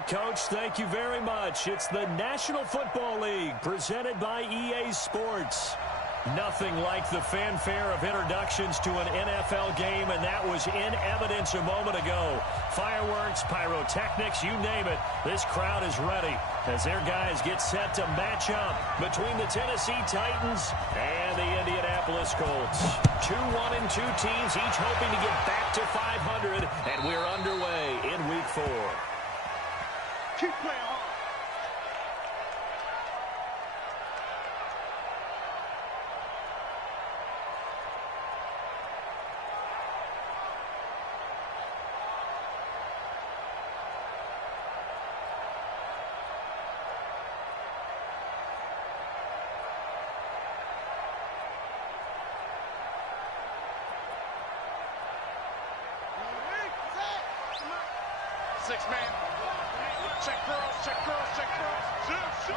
right, Coach. Thank you very much. It's the National Football League presented by EA Sports. Nothing like the fanfare of introductions to an NFL game, and that was in evidence a moment ago. Fireworks, pyrotechnics, you name it. This crowd is ready as their guys get set to match up between the Tennessee Titans and the Indianapolis Colts. 2-1-2 teams, each hoping to get back to 500, and we're underway in Week 4. Keep playing hard. Six-man. Check girls, check girls, check girls. Shoot.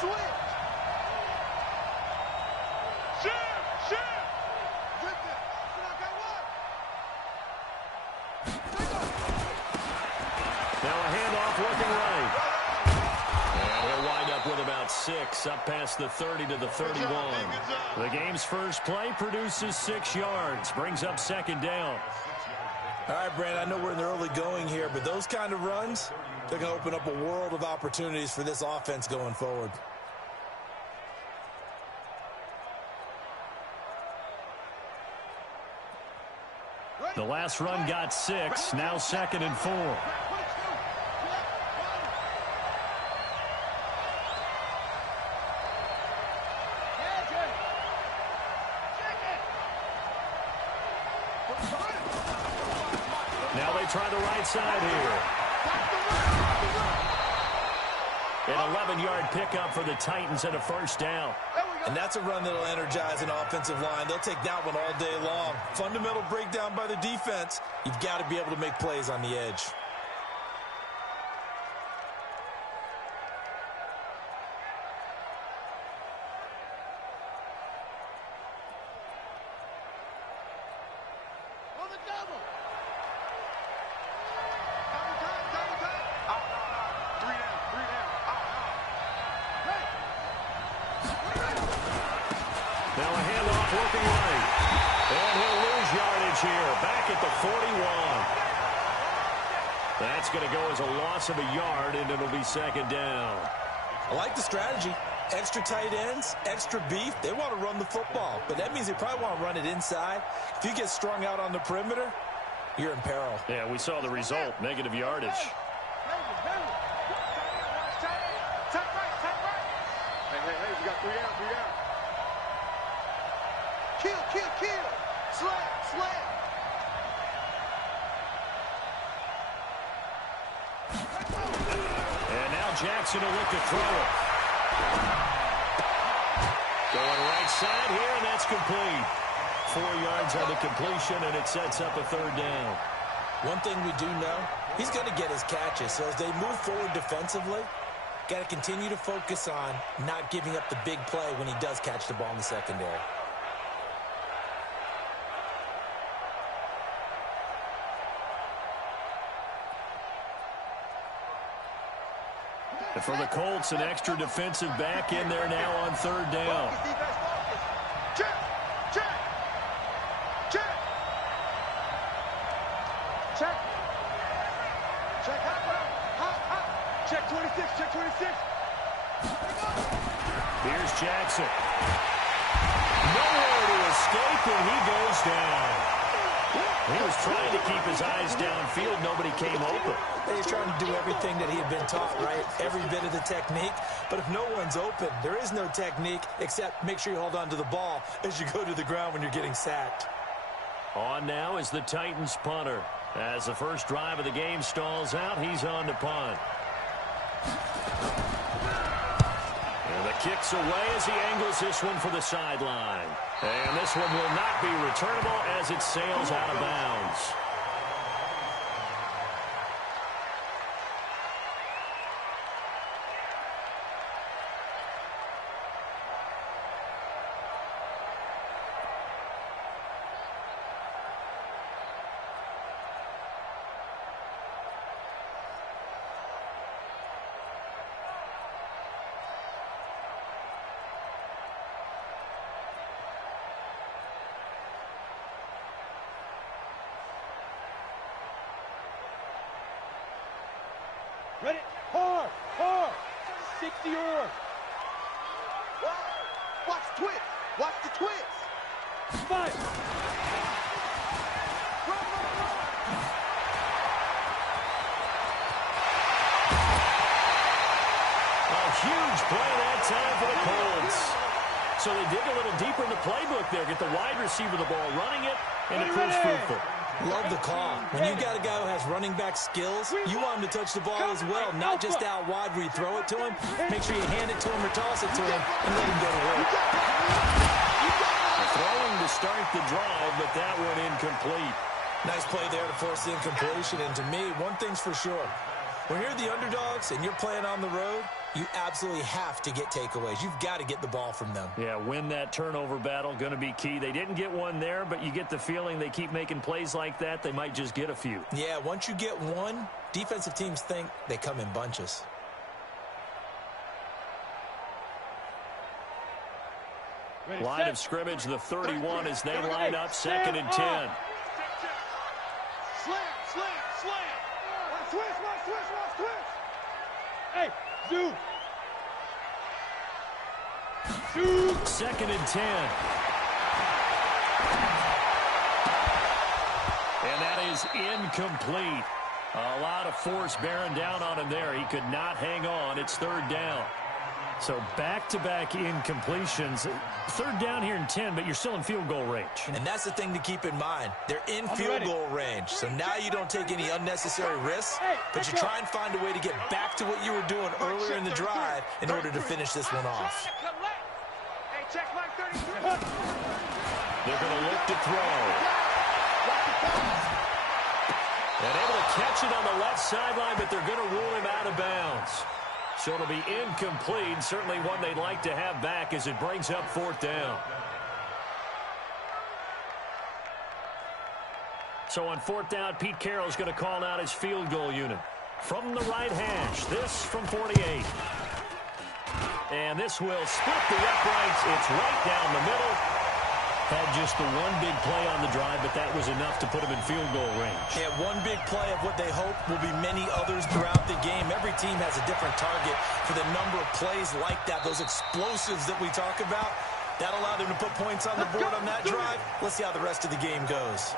Switch. Shoot. Flip it. I got one. Now a handoff looking right. And he'll wind up with about 6, up past the 30 to the 31. The game's first play produces 6 yards, brings up second down. All right, Brandon, I know we're in the early going here, but those kind of runs, they're going to open up a world of opportunities for this offense going forward. The last run got 6, now 2nd and 4. Now they try the right side here. An 11-yard pickup for the Titans and a first down. And that's a run that'll energize an offensive line. They'll take that one all day long. Fundamental breakdown by the defense. You've got to be able to make plays on the edge. Now a handoff looking right. And he'll lose yardage here. Back at the 41. That's going to go as a loss of a yard, and it'll be second down. I like the strategy. Extra tight ends, extra beef. They want to run the football, but that means they probably want to run it inside. If you get strung out on the perimeter, you're in peril. Yeah, we saw the result, negative yardage. Hey, you got 3 down. Kill. Slam. And now Jackson will look to throw it. Going right side here, and that's complete. 4 yards on the completion, and it sets up a third down. One thing we do know, he's going to get his catches. So as they move forward defensively, got to continue to focus on not giving up the big play when he does catch the ball in the secondary. And for the Colts, an extra defensive back in there now on third down. Check. Check 26. Here's Jackson. Nowhere to escape, and he goes down. He was trying to keep his eyes downfield. Nobody came open. He's trying to do everything that he had been taught, right? Every bit of the technique. But if no one's open, there is no technique except make sure you hold on to the ball as you go to the ground when you're getting sacked. On now is the Titans punter. As the first drive of the game stalls out, he's on to punt. And the kick's away as he angles this one for the sideline. And this one will not be returnable as it sails out of bounds. Ready? Hard, hard. 60 or. Watch the twist. Watch the twist. Fight. A huge play that time for the Colts. So they dig a little deeper in the playbook there. Get the wide receiver the ball, running it, and it proves fruitful. Love the call. When you got a guy who has running back skills, you want him to touch the ball as well, not just out wide where you throw it to him. Make sure you hand it to him or toss it to him and let him go to work. Throwing to start the drive, but that one incomplete. Nice play there to force the incompletion. And to me, one thing's for sure. When you're the underdogs and you're playing on the road, you absolutely have to get takeaways. You've got to get the ball from them. Yeah, win that turnover battle, going to be key. They didn't get one there, but you get the feeling they keep making plays like that, they might just get a few. Yeah, once you get one, defensive teams think they come in bunches. Line of scrimmage, the 31 as they line up, 2nd and 10. Slam, slam, slam. Watch twist, watch twist, watch twist. Hey, zoom. Zoom. 2nd and 10. And that is incomplete. A lot of force bearing down on him there. He could not hang on. It's 3rd down. So back-to-back incompletions. 3rd down here in 10, but you're still in field goal range. And that's the thing to keep in mind. They're in field goal range. So now you don't take any unnecessary risks, but you try and find a way to get back to what you were doing earlier in the drive in order to finish this one off. Hey, check like 33. They're going to look to throw. And able to catch it on the left sideline, but they're going to rule him out of bounds. So it'll be incomplete. Certainly one they'd like to have back as it brings up 4th down. So on 4th down, Pete Carroll's going to call out his field goal unit. From the right hash, this from 48. And this will split the uprights. It's right down the middle. Had just the one big play on the drive, but that was enough to put him in field goal range. Yeah, one big play of what they hope will be many others throughout the game. Every team has a different target for the number of plays like that, those explosives that we talk about. That allowed them to put points on the board on that drive. Let's see how the rest of the game goes.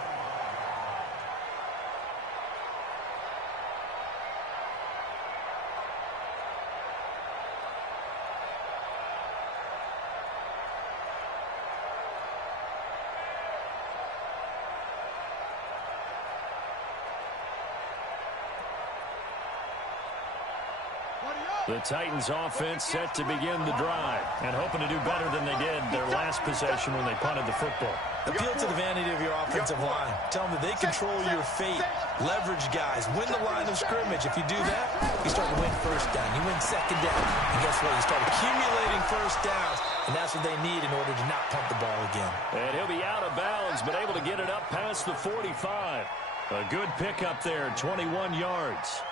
The Titans offense set to begin the drive and hoping to do better than they did their last possession when they punted the football. Appeal to the vanity of your offensive line. Tell them that they control your fate. Leverage guys. Win the line of scrimmage. If you do that, you start to win 1st down. You win 2nd down. And guess what? You start accumulating 1st downs. And that's what they need in order to not punt the ball again. And he'll be out of bounds, but able to get it up past the 45. A good pickup there, 21 yards.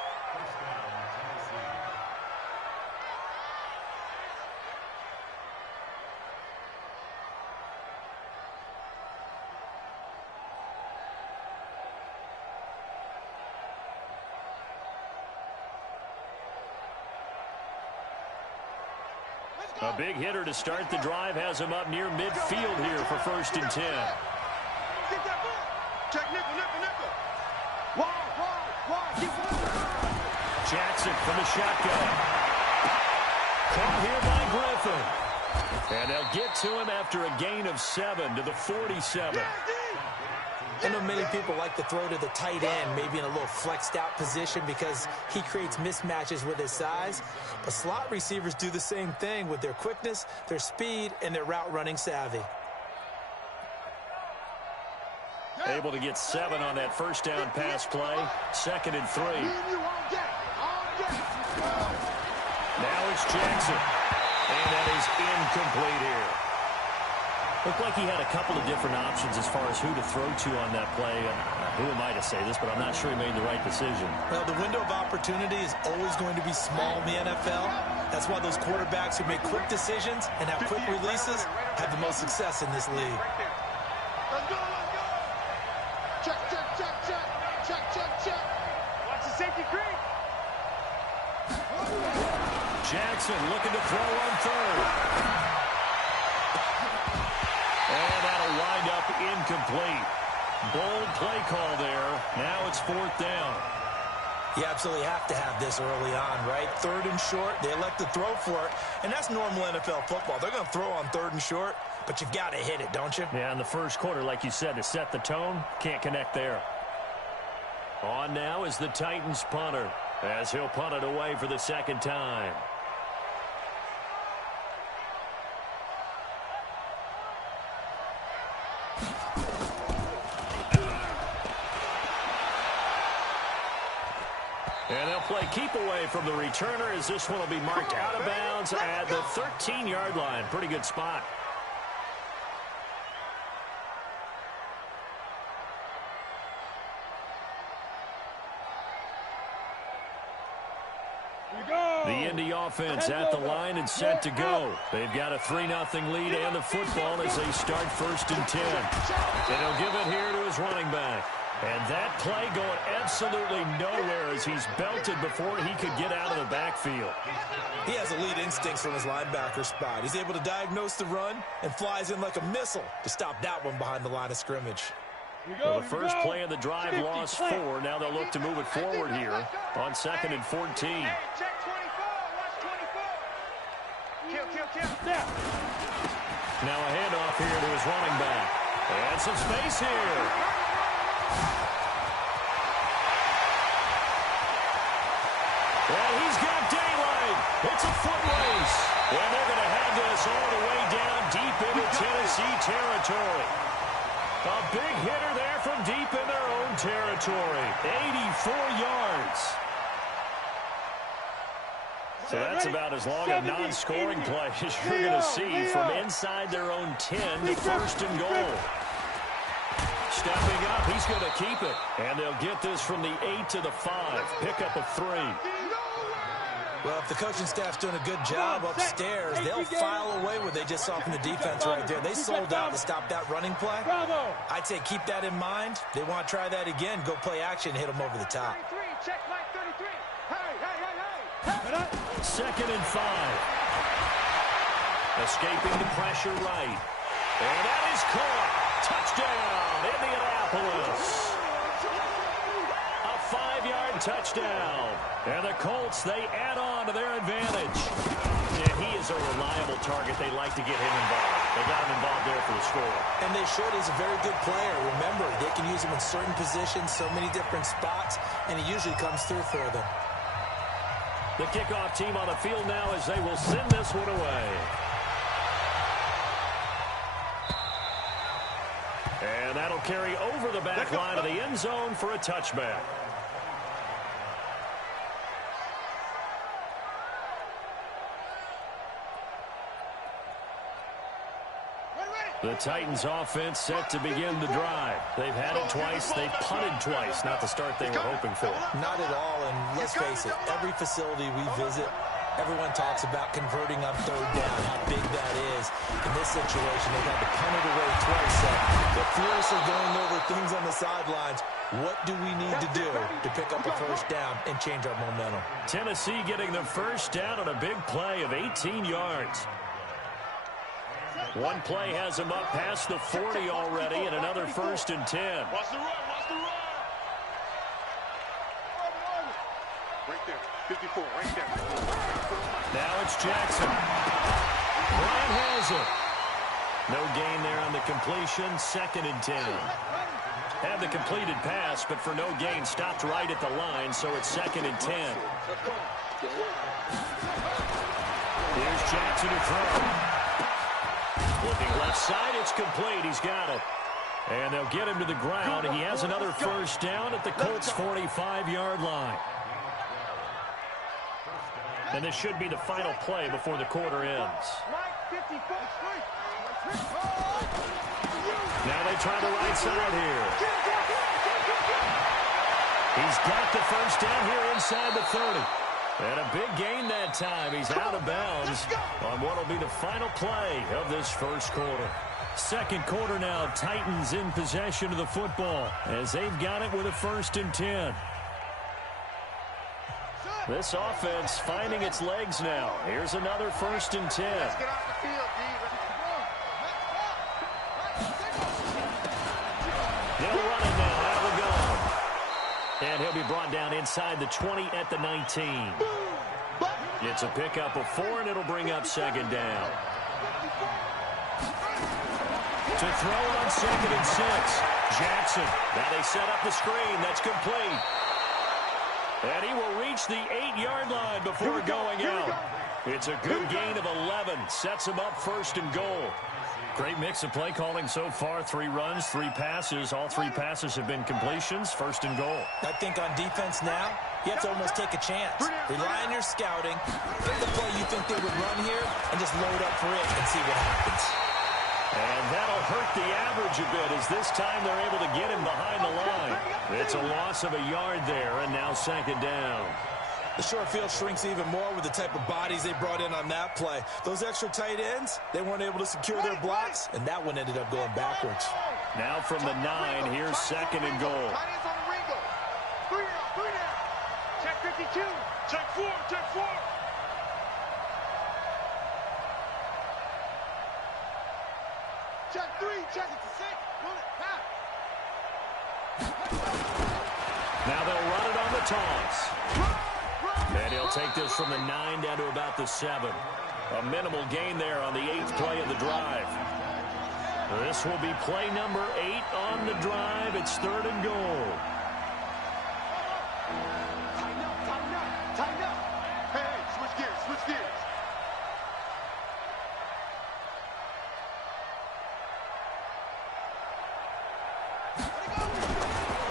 A big hitter to start the drive has him up near midfield here for 1st and 10. Get that ball. Check nickel, nickel, nickel. Wide. Jackson from the shotgun. Caught here by Griffin. And they'll get to him after a gain of 7 to the 47. I know many people like to throw to the tight end, maybe in a little flexed out position because he creates mismatches with his size. But slot receivers do the same thing with their quickness, their speed, and their route running savvy. Able to get 7 on that 1st down pass play. 2nd and 3. Now it's Jackson. And that is incomplete here. Looked like he had a couple of different options as far as who to throw to on that play. Who am I to say this, but I'm not sure he made the right decision. Well, the window of opportunity is always going to be small in the NFL. That's why those quarterbacks who make quick decisions and have quick releases have the most success in this league. Let's go. Check. Watch the safety creep. Jackson looking to throw on third. And that'll wind up incomplete. Bold play call there. Now it's fourth down. You absolutely have to have this early on, right? Third and short, they elect to throw for it, and that's normal NFL football. They're going to throw on third and short, but you've got to hit it, don't you? Yeah, in the first quarter, like you said, to set the tone, can't connect there. On now is the Titans punter, as he'll punt it away for the second time. And they'll play keep away from the returner as this one will be marked out of bounds at the 13-yard line. Pretty good spot. The Indy offense at the line and set to go. They've got a 3-0 lead and the football as they start 1st and 10. And he'll give it here to his running back. And that play going absolutely nowhere as he's belted before he could get out of the backfield. He has elite instincts from his linebacker spot. He's able to diagnose the run and flies in like a missile to stop that one behind the line of scrimmage. Well, the first play of the drive lost 4. Now they'll look to move it forward here on 2nd and 14. Hey, check 24. Watch 24. Kill. Now a handoff here to his running back. And some space here. And he's got daylight. It's a foot race. And they're going to have this all the way down deep into Tennessee territory. A big hitter there from deep in their own territory. 84 yards. So that's about as long a non-scoring play as you're going to see from inside their own 10 to 1st and goal. Stepping up, he's going to keep it. And they'll get this from the 8 to the 5. Pickup of 3. Well, if the coaching staff's doing a good job upstairs, they'll file away what they just saw from the defense right there. They sold out to stop that running play. I'd say keep that in mind. They want to try that again. Go play action and hit them over the top. Check Mike 33. Hey. 2nd and 5. Escaping the pressure right. And that is caught. Touchdown, Indianapolis. A 5-yard touchdown. And the Colts, they add on to their advantage. Yeah, he is a reliable target. They like to get him involved. They got him involved there for the score. And they should. He's a very good player. Remember, they can use him in certain positions, so many different spots, and he usually comes through for them. The kickoff team on the field now as they will send this one away. And that'll carry over the back line of the end zone for a touchback. The Titans offense set to begin the drive. They've had it twice. They've punted twice. Not the start they were hoping for. Not at all, and let's face it, every facility we visit, everyone talks about converting on 3rd down, how big that is. In this situation, they've had to punt it away twice. So they're furiously going over things on the sidelines. What do we need to do to pick up a 1st down and change our momentum? Tennessee getting the 1st down on a big play of 18 yards. One play has him up past the 40 already, and another 1st and 10. Watch the run. Right there. 54, right there. Now it's Jackson. Bryant has it. No gain there on the completion. 2nd and 10. Had the completed pass, but for no gain, stopped right at the line, so it's 2nd and 10. Here's Jackson to throw. Looking left side, it's complete. He's got it. And they'll get him to the ground. He has another 1st down at the Colts' 45-yard line. And this should be the final play before the quarter ends. Now they try the right side here. He's got the 1st down here inside the 30. And a big gain that time. He's out of bounds on what will be the final play of this 1st quarter. 2nd quarter now, Titans in possession of the football as they've got it with a 1st and 10. This offense finding its legs now. Here's another 1st and 10. Let's get off the field, D. They'll run it now out of the gun. And he'll be brought down inside the 20 at the 19. It's a pickup of 4, and it'll bring up 2nd down. To throw on 2nd and 6. Jackson. Now they set up the screen. That's complete. And he will reach the 8-yard line before going out. It's a good gain of 11. Sets him up 1st and goal. Great mix of play calling so far. 3 runs, 3 passes. All 3 passes have been completions. 1st and goal. I think on defense now, you have to almost take a chance. Rely on your scouting. Get the play you think they would run here and just load up for it and see what happens. And that'll hurt the average a bit as this time they're able to get him behind the line. It's a loss of a yard there, and now 2nd down. The short field shrinks even more with the type of bodies they brought in on that play. Those extra tight ends, they weren't able to secure their blocks, and that one ended up going backwards. Now from the 9, here's 2nd and goal. Tight ends on the Ringo. 3 down. Check 52. Check 4. Check 4. Check 3. Check it to 6. Pull it. Pass. Now they'll run it on the toss. And he'll take this from the 9 down to about the 7. A minimal gain there on the 8th play of the drive. This will be play number 8 on the drive. It's 3rd and goal. Tighten up. Tighten up. Tighten up. Hey, switch gears. Switch gears.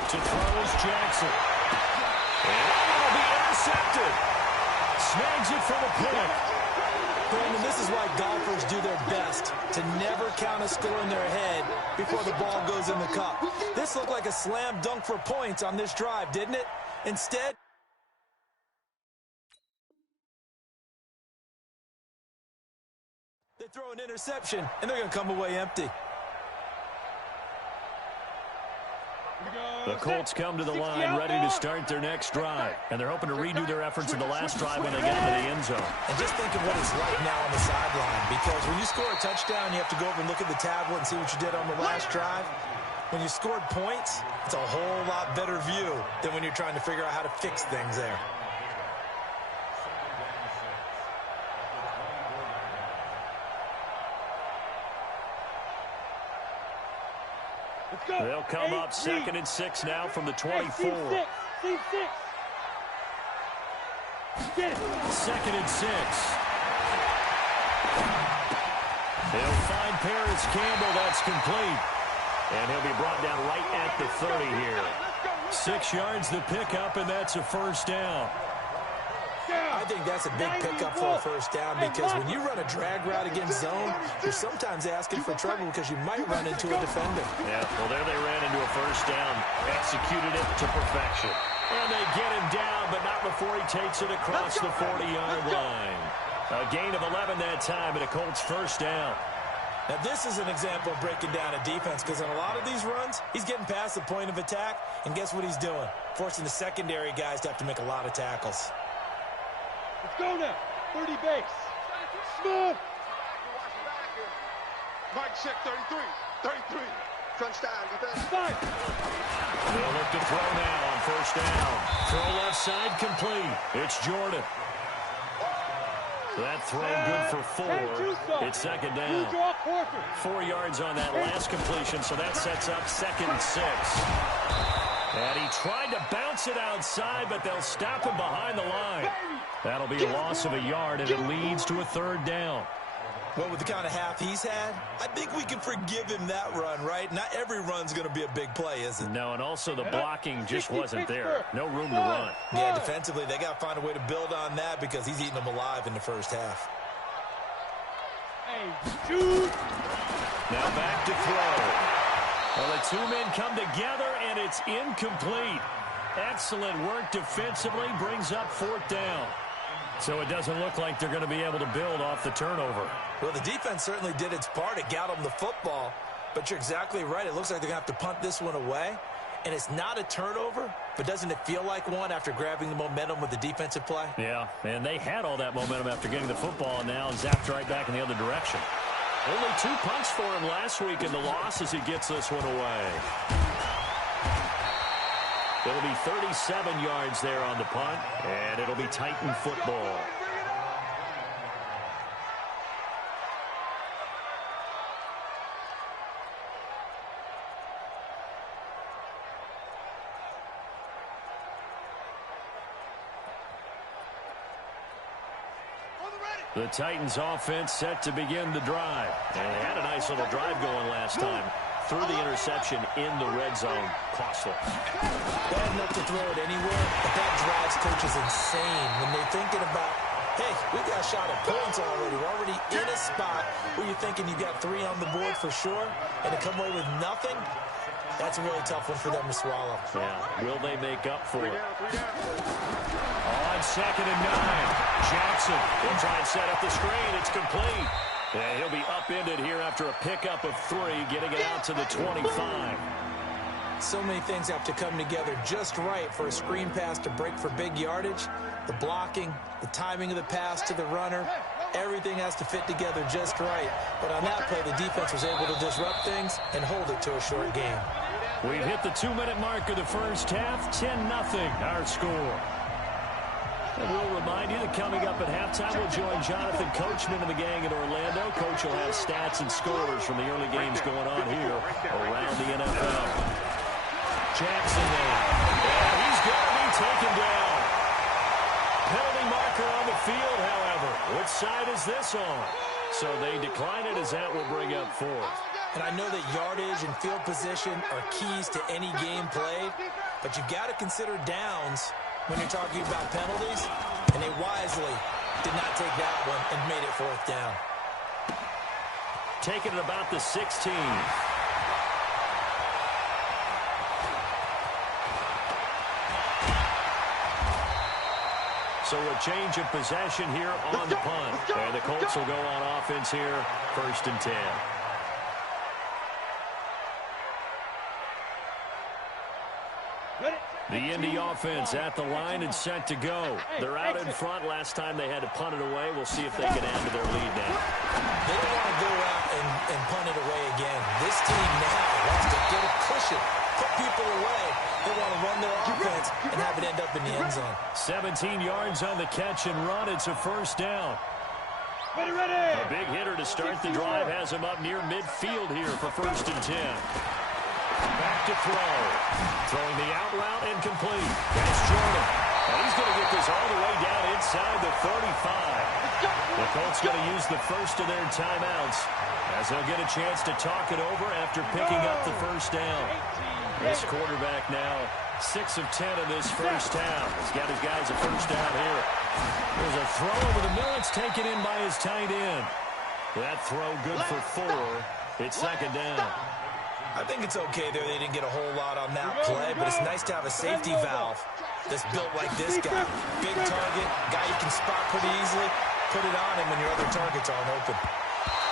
To throw is Jackson. And it'll be intercepted. Snags it for the pick. Brandon, this is why golfers do their best to never count a score in their head before the ball goes in the cup. This looked like a slam dunk for points on this drive, didn't it? Instead, they throw an interception, and they're going to come away empty. The Colts come to the line ready to start their next drive. And they're hoping to redo their efforts in the last drive when they got into the end zone. And just think of what it's like now on the sideline, because when you score a touchdown, you have to go over and look at the tablet and see what you did on the last drive. When you scored points, it's a whole lot better view than when you're trying to figure out how to fix things there. They'll come up 2nd and 6 now from the 24. 2nd and 6. They'll find Paris Campbell. That's complete. And he'll be brought down right at the 30 here. 6 yards the pickup, and that's a 1st down. I think that's a big pickup for a 1st down, because when you run a drag route against zone, you're sometimes asking for trouble because you might run into a defender. Yeah, well, there they ran into a 1st down. Executed it to perfection. And they get him down, but not before he takes it across the 40-yard line. A gain of 11 that time, and a Colts 1st down. Now, this is an example of breaking down a defense, because in a lot of these runs, he's getting past the point of attack, and guess what he's doing? Forcing the secondary guys to have to make a lot of tackles. Let's go now. 30 base. Smooth. Mike check 33. 33. Crunch time, defense. 5. They'll look to throw now on 1st down. Throw left side complete. It's Jordan. That throw good for 4. It's 2nd down. 4 yards on that last completion, so that sets up 2nd and 6. And he tried to bounce it outside, but they'll stop him behind the line. That'll be a loss of a yard, and it leads to a 3rd down. Well, with the kind of half he's had, I think we can forgive him that run, right? Not every run's going to be a big play, is it? No, and also the blocking just wasn't there. No room to run. Yeah, defensively, they got to find a way to build on that, because he's eating them alive in the 1st half. Hey, shoot. Now back to throw. Well, the 2 men come together, and it's incomplete. Excellent work defensively, brings up 4th down. So it doesn't look like they're going to be able to build off the turnover. Well, the defense certainly did its part. It got them the football. But you're exactly right. It looks like they're going to have to punt this one away. and it's not a turnover, but doesn't it feel like one after grabbing the momentum with the defensive play? Yeah, and they had all that momentum after getting the football, and now zapped right back in the other direction. Only 2 punts for him last week in the loss as he gets this one away. It'll be 37 yards there on the punt, and it'll be Titan football. The Titans offense set to begin the drive. And they had a nice little drive going last time. Threw the interception in the red zone. Costly. Bad enough to throw it anywhere, but that drives coaches insane when they're thinking about, hey, we got a shot at points already. We're already in a spot where you're thinking you got 3 on the board for sure, and to come away with nothing, that's a really tough one for them to swallow. Yeah, will they make up for it? On 2nd and 9. Jackson will try and set up the screen. It's complete. And he'll be upended here after a pickup of 3, getting it out to the 25. So many things have to come together just right for a screen pass to break for big yardage. The blocking, the timing of the pass to the runner, everything has to fit together just right. But on that play, the defense was able to disrupt things and hold it to a short game. We've hit the 2-minute mark of the first half. 10-0 our score. And we'll remind you that coming up at halftime, we'll join Jonathan Coachman and the gang in Orlando. Coach will have stats and scores from the early games going on here around the NFL. Jackson there. And he's going to be taken down. Penalty marker on the field, however. Which side is this on? So they decline it as that will bring up 4th. And I know that yardage and field position are keys to any game played, but you've got to consider downs when you're talking about penalties, and they wisely did not take that one and made it 4th down. Taking it about the 16. So a change of possession here on the punt. And the Colts will go on offense here, 1st and 10. The Indy offense at the line and set to go. They're out in front. Last time they had to punt it away. We'll see if they can add to their lead now. They don't want to go out and punt it away again. This team now wants to get a cushion, put people away. They want to run their offense and have it end up in the end zone. 17 yards on the catch and run. It's a 1st down. Ready. A big hitter to start the drive has him up near midfield here for 1st and 10. Back to throw. Throwing the out route and complete. That's Jordan. And he's going to get this all the way down inside the 35. The Colts going to use the first of their timeouts as they'll get a chance to talk it over after picking up the 1st down. This quarterback now 6 of 10 in this first half. He's got his guys a 1st down here. There's a throw over the middle. It's taken in by his tight end. That throw good for 4. It's 2nd down. I think it's okay there. They didn't get a whole lot on that play, but it's nice to have a safety valve that's built like this guy. Big target, guy you can spot pretty easily. Put it on him when your other targets aren't open.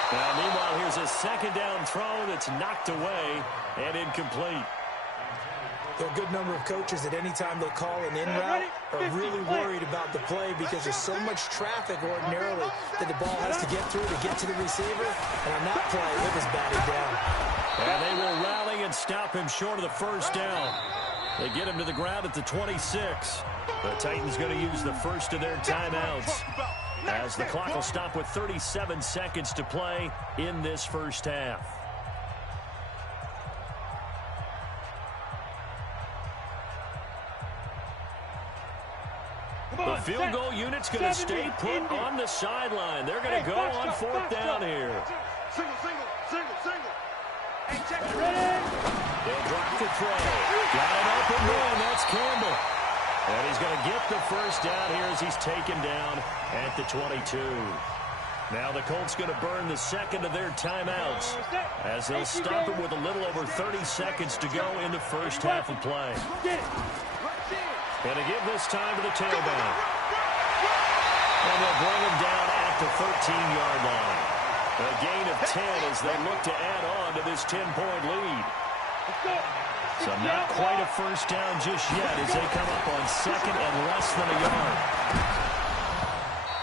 Now, meanwhile, here's a 2nd down throw that's knocked away and incomplete. There are a good number of coaches at any time they call an in route are really worried about the play because there's so much traffic ordinarily that the ball has to get through to get to the receiver. And on that play, it was batted down. And they will rally and stop him short of the 1st down. They get him to the ground at the 26. The Titans going to use the first of their timeouts as the clock will stop with 37 seconds to play in this first half. The field goal unit's going to stay put on the sideline. They're going to go on 4th down here. Single. Hey, check it. They'll drop the throw. Got an open man. That's Campbell. And he's going to get the 1st down here as he's taken down at the 22. Now the Colts going to burn the 2nd of their timeouts as they'll stop it with a little over 30 seconds to go in the first half of play. And to give this time to the tailback. And they'll bring him down at the 13-yard line. A gain of 10 as they look to add on to this 10-point lead. So not quite a first down just yet as they come up on second and less than a yard.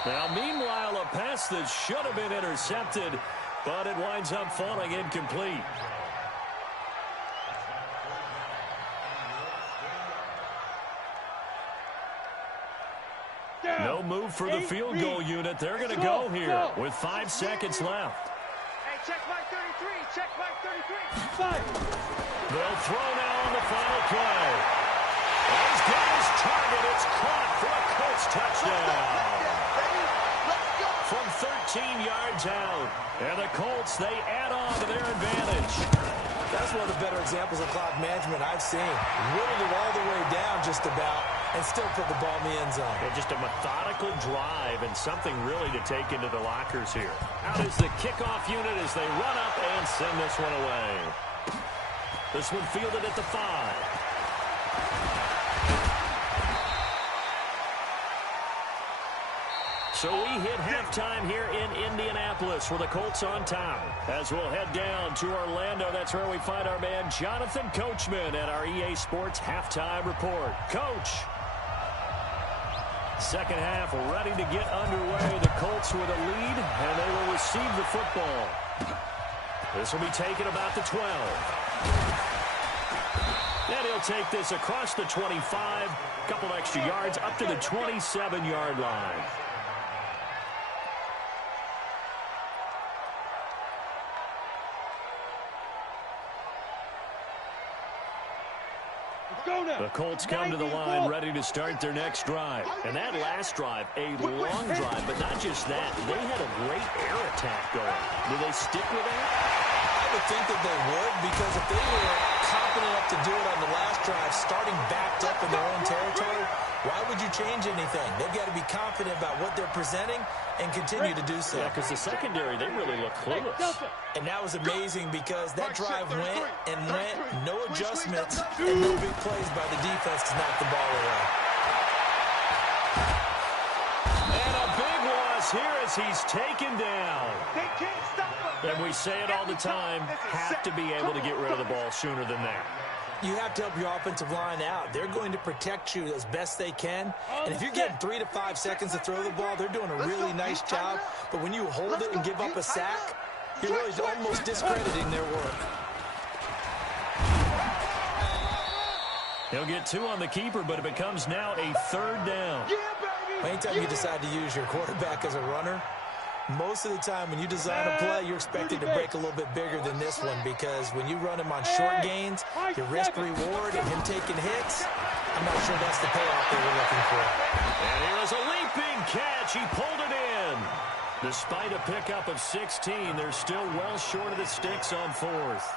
Now, meanwhile, a pass that should have been intercepted, but it winds up falling incomplete. No move for the field goal unit. They're going to go here with 5 seconds left. Hey, check my 33. Check my 33. 5. They'll throw now on the final play. He's got his target. It's caught for a Colts touchdown. From 13 yards out. And the Colts, they add on to their advantage. That's one of the better examples of clock management I've seen. Whittled it all the way down just about and still put the ball in the end zone. Yeah, just a methodical drive and something really to take into the lockers here. Out is the kickoff unit as they run up and send this one away. This one fielded at the 5. So we hit halftime here in Indianapolis with the Colts on top. As we'll head down to Orlando, that's where we find our man Jonathan Coachman at our EA Sports Halftime Report. Coach. Second half ready to get underway. The Colts with a lead, and they will receive the football. This will be taken about the 12. And he'll take this across the 25, couple extra yards up to the 27-yard line. The Colts come to the line ready to start their next drive. And that last drive, a long drive, but not just that. They had a great air attack going. Do they stick with that? I would think that they would, because if they were confident enough to do it on the last drive, starting backed up in their own territory, why would you change anything? They've got to be confident about what they're presenting and continue to do so. Yeah, because the secondary, they really look clueless. And that was amazing because that drive went and went, no adjustments, and no big plays by the defense to knock the ball away. And a big loss here as he's taken down. They can't stop him. And we say it all the time, have to be able to get rid of the ball sooner than that. You have to help your offensive line out. They're going to protect you as best they can. And if you're getting 3 to 5 seconds to throw the ball, they're doing a really nice job. But when you hold it and give up a sack, you're really almost discrediting their work. He'll get 2 on the keeper, but it becomes now a 3rd down. Anytime you decide to use your quarterback as a runner, most of the time when you design a play, you're expected to break a little bit bigger than this one, because when you run him on short gains, your risk-reward and him taking hits, I'm not sure that's the payoff they were looking for. And here is a leaping catch. He pulled it in. Despite a pickup of 16, they're still well short of the sticks on 4th.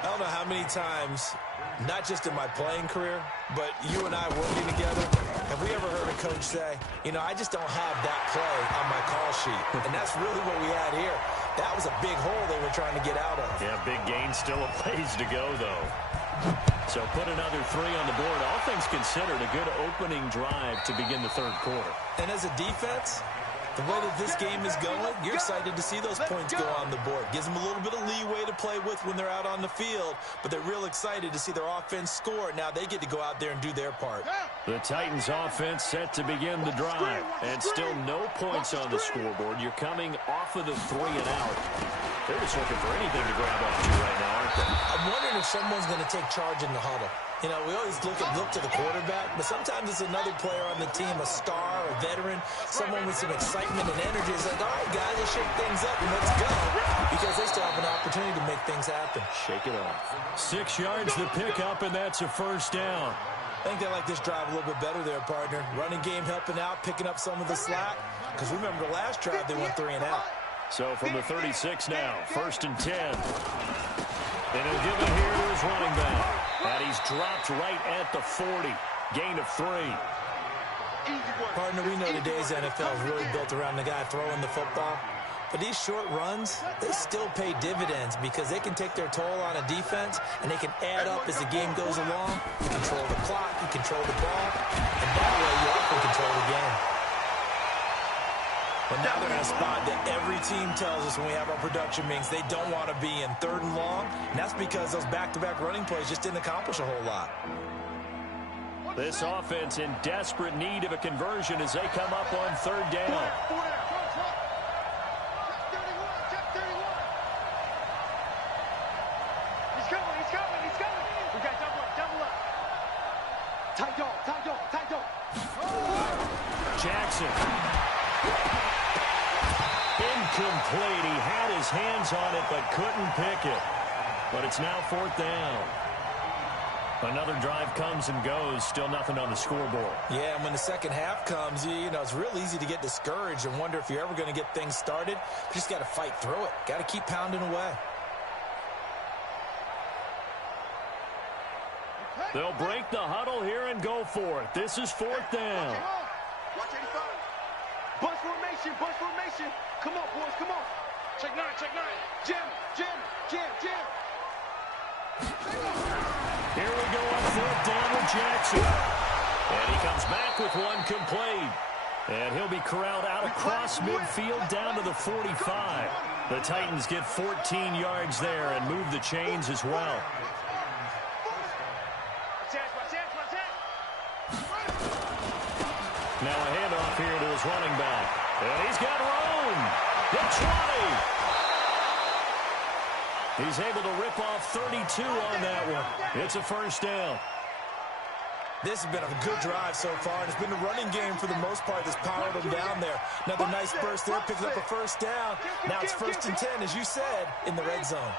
I don't know how many times, not just in my playing career, but you and I working together, have we ever heard a coach say, you know, I just don't have that play on my call sheet. And that's really what we had here. That was a big hole they were trying to get out of. Yeah, big gain, still a ways to go, though. So put another 3 on the board. All things considered, a good opening drive to begin the 3rd quarter. And as a defense, the way that this game is going, you're excited to see those points go on the board. Gives them a little bit of leeway to play with when they're out on the field, but they're real excited to see their offense score. Now they get to go out there and do their part. The Titans offense set to begin the drive, and still no points on the scoreboard. You're coming off of the 3 and out. They're just looking for anything to grab onto right now, aren't they? I'm wondering if someone's going to take charge in the huddle. You know, we always look to the quarterback, but sometimes it's another player on the team, a star, a veteran, someone with some excitement and energy. It's like, all right, guys, let's shake things up and let's go, because they still have an opportunity to make things happen. Shake it off. 6 yards to pick up, and that's a 1st down. I think they like this drive a little bit better there, partner. Running game helping out, picking up some of the slack, because remember the last drive they went 3 and out. So from the 36 now, 1st and 10. And he'll give it here to his running back. And he's dropped right at the 40. Gain of 3. Partner, we know today's NFL is really built around the guy throwing the football. But these short runs, they still pay dividends because they can take their toll on a defense and they can add up as the game goes along. You control the clock, you control the ball, and that way you often control the game. Well, now they're in a spot that every team tells us when we have our production meetings they don't want to be in, 3rd and long. And that's because those back-to-back running plays just didn't accomplish a whole lot. This offense in desperate need of a conversion as they come up on 3rd down. He's coming. We got double up. Tight dog. Jackson. Incomplete. He had his hands on it but couldn't pick it. But it's now 4th down. Another drive comes and goes. Still nothing on the scoreboard. Yeah, and when the second half comes, you know, it's real easy to get discouraged and wonder if you're ever going to get things started. You just got to fight through it. Got to keep pounding away. They'll break the huddle here and go for it. This is 4th down. Watch 85. Bunch formation. Come on, boys, come on. Check 9. Jam. Here we go on 4th down with Jackson. And he comes back with one complete. And he'll be corralled out across midfield down to the 45. The Titans get 14 yards there and move the chains as well. Now a handoff here to his running back. And he's got room. The 20. He's able to rip off 32 on that one. It's a 1st down. This has been a good drive so far, and it's been the running game for the most part that's powered them down there. Another nice burst there, picking up a 1st down. Now it's 1st and 10, as you said, in the red zone.